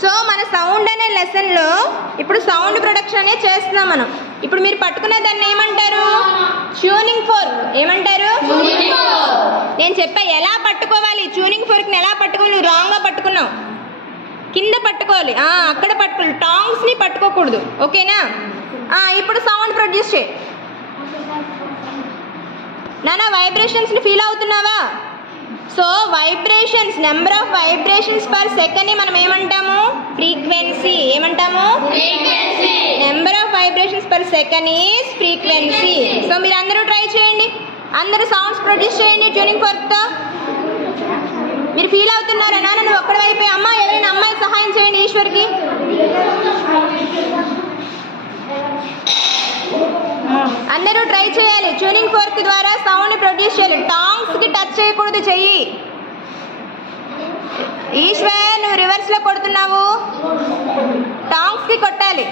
So మన sound అనే లెసన్లో ఇప్పుడు సౌండ్ ప్రొడక్షన్ అనే చేస్తున్నాం మనం. ఇప్పుడు మీరు పట్టుకునే దాన్ని ఏమంటారు? Tuning fork. ఏమంటారు? నేను చెప్పా ఎలా పట్టుకోవాలి. ట్యూనింగ్ ఫోర్క్ని ఎలా పట్టుకోవాలి. నువ్వు రాంగ్గా పట్టుకున్నావు. కింద పట్టుకోవాలి, అక్కడ పట్టుకోవాలి, టాంగ్స్ని పట్టుకోకూడదు. ఓకేనా? ఇప్పుడు సౌండ్ ప్రొడ్యూస్ చేయి. నానా వైబ్రేషన్స్ని ఫీల్ అవుతున్నావా? So vibrations, number of vibrations per సెకండ్ని మనం ఏమంటాము? ఫ్రీక్వెన్సీ. ఏమంటాము? Number of vibrations per second is frequency. So మీరు అందరూ ట్రై చేయండి, అందరూ సౌండ్స్ ప్రొడ్యూస్ చేయండి ట్యూనింగ్ ఫోర్క్తో. మీరు ఫీల్ అవుతున్నారా? నాన్న నువ్వు ఒక్కడ వైపు అమ్మ, ఎవరైనా అమ్మాయి సహాయం చేయండి ఈశ్వర్కి. అందరూ ట్రై చేయాలి. ట్యూనింగ్ ఫోర్క్ ద్వారా సౌండ్ ప్రొడ్యూస్ చేయాలి. టాంగ్స్కి టచ్ చేయకూడదు చెయ్యి. ఈశ్వర్ నువ్వు రివర్స్లో కొడుతున్నావు, టాంగ్స్కి కొట్టాలి.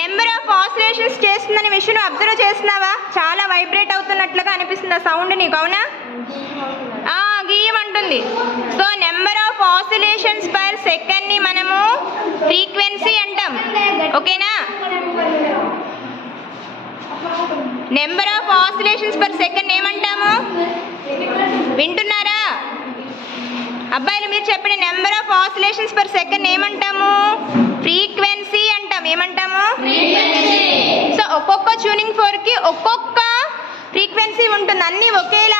నెంబర్ ఆఫ్ ఆసిలేషన్స్ చేస్తుందని విషయం నువ్వు అబ్జర్వ్ చేస్తున్నావా? చాలా వైబ్రేట్ అవుతున్నట్లుగా అనిపిస్తుంది ఆ సౌండ్ నీకు, అవునా? గీయమంటుంది. So number of oscillations per సెకండ్ని మనము ఫ్రీక్వెన్సీ అంటాం. ఓకేనా? Number of oscillations per second ఏమంటాము? వింటున్నారా అబ్బాయిలు? మీరు చెప్పండి. Number of oscillations per second ఏమంటాము? ఫ్రీక్వెన్సీ అంటాం. ఏమంటాము? సో ఒక్కొక్క ట్యూనింగ్ ఫోర్క్కి ఒక్కొక్క ఫ్రీక్వెన్సీ ఉంటుంది. అన్నీ ఒకేలా